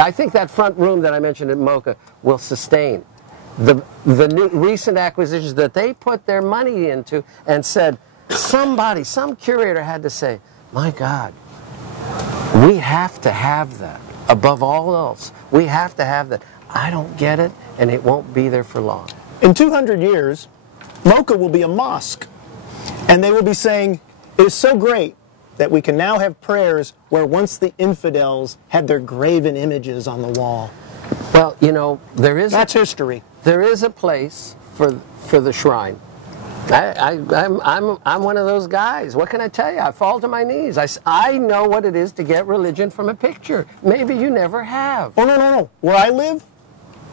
I think that front room that I mentioned at Mocha will sustain. The new recent acquisitions that they put their money into and said, somebody, some curator had to say, my God, we have to have that. Above all else, we have to have that. I don't get it, and it won't be there for long. In 200 years, Mocha will be a mosque, and they will be saying, it is so great that we can now have prayers where once the infidels had their graven images on the wall. Well, you know, that's history. There is a place for the shrine. I'm one of those guys. What can I tell you? I fall to my knees. I know what it is to get religion from a picture. Maybe you never have. Oh, no. Where I live,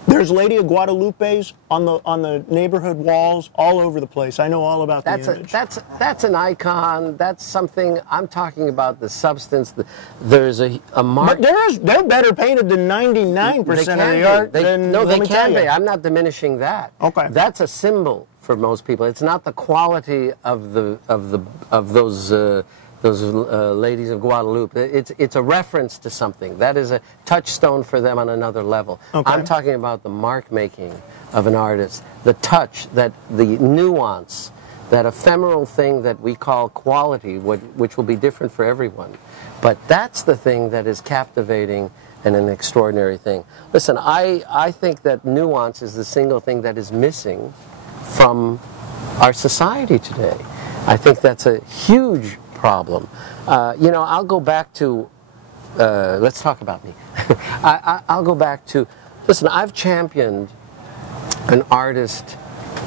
there's Lady of Guadalupe's on the neighborhood walls all over the place. I know all about the image. That's an icon. That's something. I'm talking about the substance. There's a mark. But they're better painted than 99% of the art. They can be. I'm not diminishing that. Okay. That's a symbol for most people. It's not the quality of those ladies of Guadalupe. It's a reference to something. That is a touchstone for them on another level. Okay. I'm talking about the mark making of an artist, the touch, the nuance, that ephemeral thing that we call quality, which will be different for everyone. But that's the thing that is captivating and an extraordinary thing. Listen, I think that nuance is the single thing that is missing from our society today. I think that's a huge problem. You know, I'll go back to, let's talk about me. I'll go back to, listen, I've championed an artist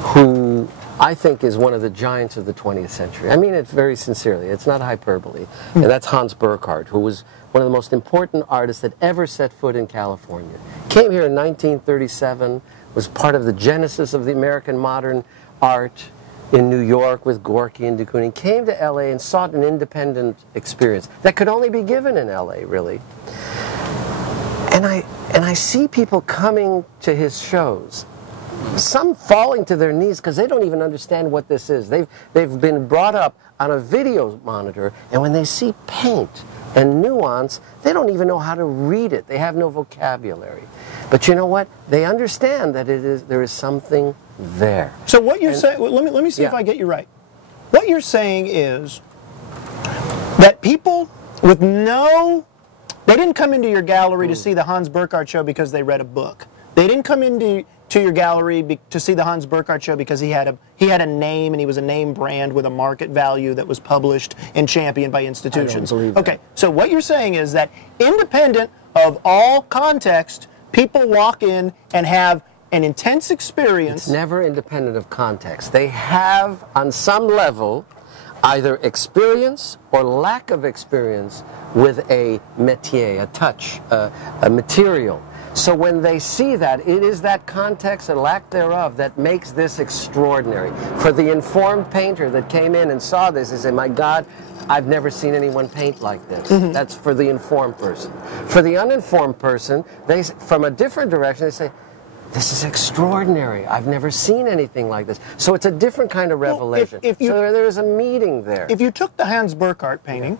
who I think is one of the giants of the 20th century. I mean it very sincerely. It's not hyperbole. And that's Hans Burckhardt, who was one of the most important artists that ever set foot in California. Came here in 1937, was part of the genesis of the American modern art in New York with Gorky and de Kooning, came to LA and sought an independent experience that could only be given in LA, really. And I see people coming to his shows, some falling to their knees because they don't even understand what this is. They've been brought up on a video monitor, and when they see paint and nuance, they don't even know how to read it. They have no vocabulary. But you know what? They understand that there is something there. So what you're saying, let me see if I get you right. What you're saying is that people with they didn't come into your gallery to see the Hans Burckhardt show because they read a book. They didn't come into your gallery to see the Hans Burckhardt show because he had a name and he was a name brand with a market value that was published and championed by institutions. I don't believe that. Okay, so what you're saying is that independent of all context, people walk in and have an intense experience. It's never independent of context. They have, on some level, either experience or lack of experience with a métier, a touch, a material. So when they see that, it is that context or lack thereof that makes this extraordinary. For the informed painter that came in and saw this, he said, my God, I've never seen anyone paint like this. Mm-hmm. That's for the informed person. For the uninformed person, from a different direction, they say, this is extraordinary. I've never seen anything like this. So it's a different kind of revelation. So there is a meeting there. If you took the Hans Burckhardt painting,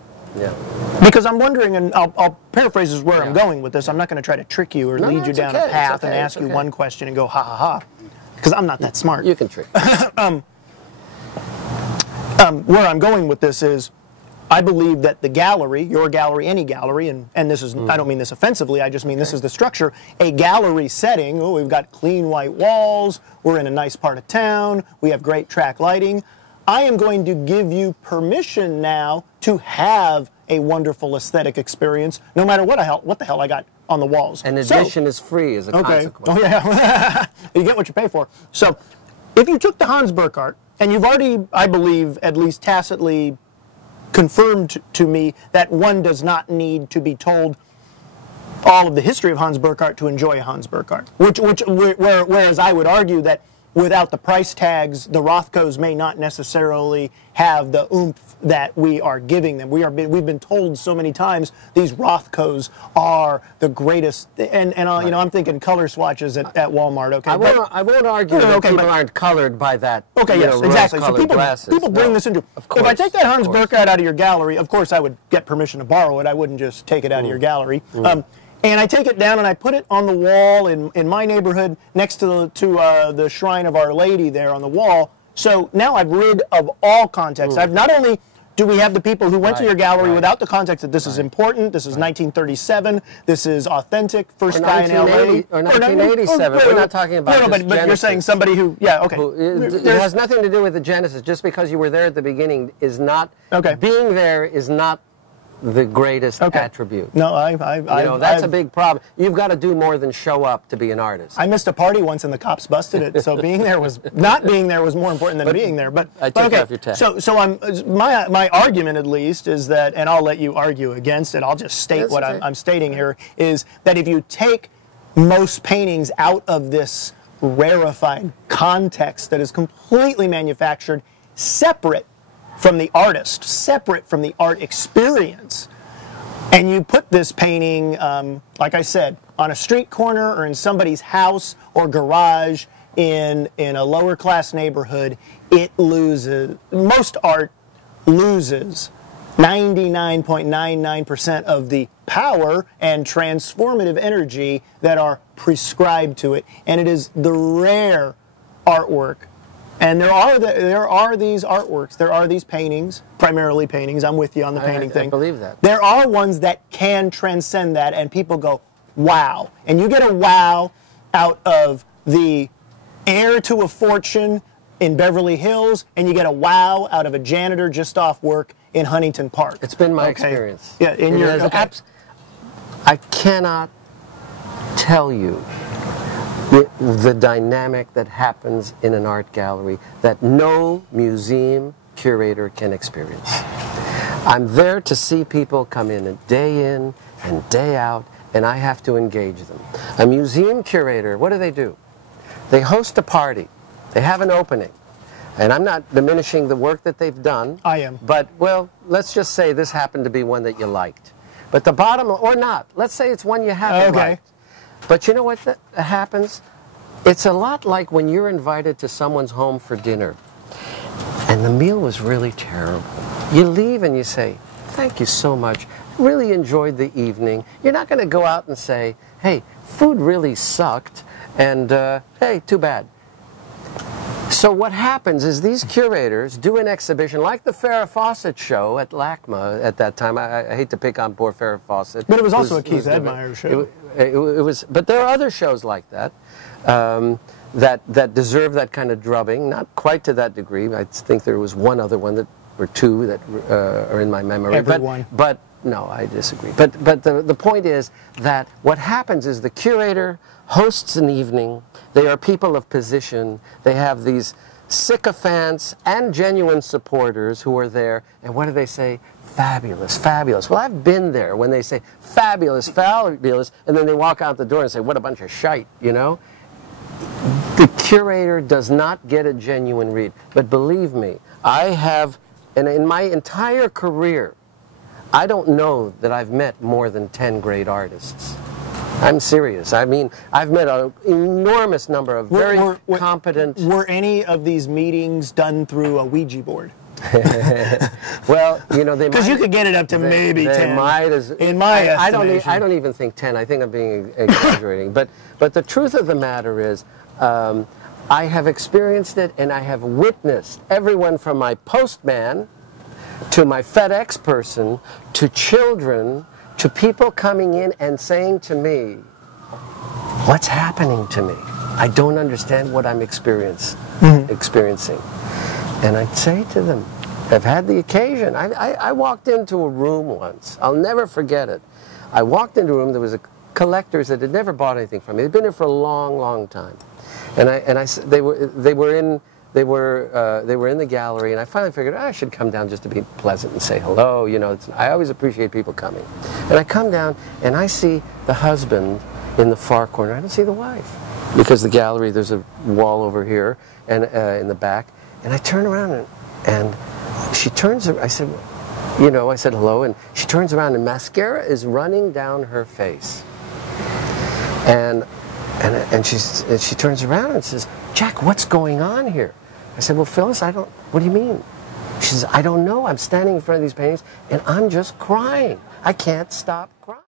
because I'm wondering, and I'll paraphrase where I'm going with this. I'm not going to try to trick you or lead you down a path and ask you one question and go ha ha ha, because I'm not that smart. You can trick. Where I'm going with this is, I believe that the gallery, your gallery, any gallery, and this is, I don't mean this offensively, I just mean this is the structure, a gallery setting, we've got clean white walls, we're in a nice part of town, we have great track lighting. I am going to give you permission now to have a wonderful aesthetic experience, no matter what the hell I got on the walls. And admission is free as a consequence. Oh yeah, you get what you pay for. So, if you took the Hans Burckhardt, and you've already, I believe, at least tacitly confirmed to me that one does not need to be told all of the history of Hans Burckhardt to enjoy a Hans Burckhardt. Whereas I would argue that without the price tags, the Rothkos may not necessarily have the oomph that we are giving them. We've been told so many times these Rothkos are the greatest, and you know, I'm thinking color swatches at Walmart. Okay, I won't argue that people aren't colored by that. Okay, yes, exactly. So people bring this into. Of course, if I take that Hans Burckhardt out of your gallery, of course I would get permission to borrow it. I wouldn't just take it out of your gallery. and I take it down and I put it on the wall in my neighborhood next to the shrine of Our Lady there on the wall. So now I've rid of all context. I've not only do we have the people who went to your gallery without the context that this is important, this is 1937, this is authentic, first guy in LA. Or 1987, we're not talking about no, but you're saying somebody who, yeah, okay. It has nothing to do with the genesis. Just because you were there at the beginning is not, being there is not the greatest attribute. No, that's a big problem. You've got to do more than show up to be an artist. I missed a party once and the cops busted it, so not being there was more important than being there. But I took off your tag. So my argument at least is that, and I'll let you argue against it. I'll just state what I'm stating here is that if you take most paintings out of this rarefied context that is completely manufactured, separate from the artist, separate from the art experience, and you put this painting, like I said, on a street corner or in somebody's house or garage in a lower class neighborhood, it loses, most art loses 99.99% of the power and transformative energy that are prescribed to it. And it is the rare artwork. And there are these artworks, there are these paintings, primarily paintings, I'm with you on the painting thing. I believe that. There are ones that can transcend that and people go, wow. And you get a wow out of the heir to a fortune in Beverly Hills, and you get a wow out of a janitor just off work in Huntington Park. It's been my experience. Yeah, I cannot tell you the dynamic that happens in an art gallery that no museum curator can experience. I'm there to see people come in and day out, and I have to engage them. A museum curator, what do? They host a party. They have an opening. And I'm not diminishing the work that they've done. I am. But, well, let's just say this happened to be one that you liked. But the bottom, or not, let's say it's one you haven't liked. But you know what happens? It's a lot like when you're invited to someone's home for dinner and the meal was really terrible. You leave and you say, thank you so much. Really enjoyed the evening. You're not going to go out and say, hey, food really sucked and, hey, too bad. So what happens is these curators do an exhibition like the Farrah Fawcett show at LACMA at that time. I hate to pick on poor Farrah Fawcett. But it was also a Keith Edmeyer show. It was, but there are other shows like that that deserve that kind of drubbing. Not quite to that degree. I think there was one other one or two that are in my memory. Everyone. But no, I disagree. But the point is that what happens is the curator hosts an evening. They are people of position. They have these sycophants and genuine supporters who are there. And what do they say? Fabulous, fabulous. Well, I've been there when they say fabulous, fabulous, and then they walk out the door and say, what a bunch of shite, you know? The curator does not get a genuine read. But believe me, I have, and in my entire career, I don't know that I've met more than 10 great artists. I'm serious. I mean, I've met an enormous number of very competent... Were any of these meetings done through a Ouija board? Well, you know, they might... Because you could get it up to maybe 10. They might, in my estimation. I don't even think 10. I think I'm being exaggerating. But the truth of the matter is, I have experienced it and I have witnessed everyone from my postman to my FedEx person to children to people coming in and saying to me, what's happening to me? I don't understand what I'm experiencing. And I'd say to them, I've had the occasion. I walked into a room once. I'll never forget it. I walked into a room, there was collectors that had never bought anything from me. They'd been here for a long, long time. And they were in the gallery, and I finally figured I should come down just to be pleasant and say hello. You know, I always appreciate people coming. And I come down, and I see the husband in the far corner. I don't see the wife because the gallery, there's a wall over here and in the back. And I turn around, and she turns. I said, you know, I said hello, and she turns around, and mascara is running down her face. And she turns around and says, Jack, what's going on here? I said, well, Phyllis, what do you mean? She says, I don't know. I'm standing in front of these paintings, and I'm just crying. I can't stop crying.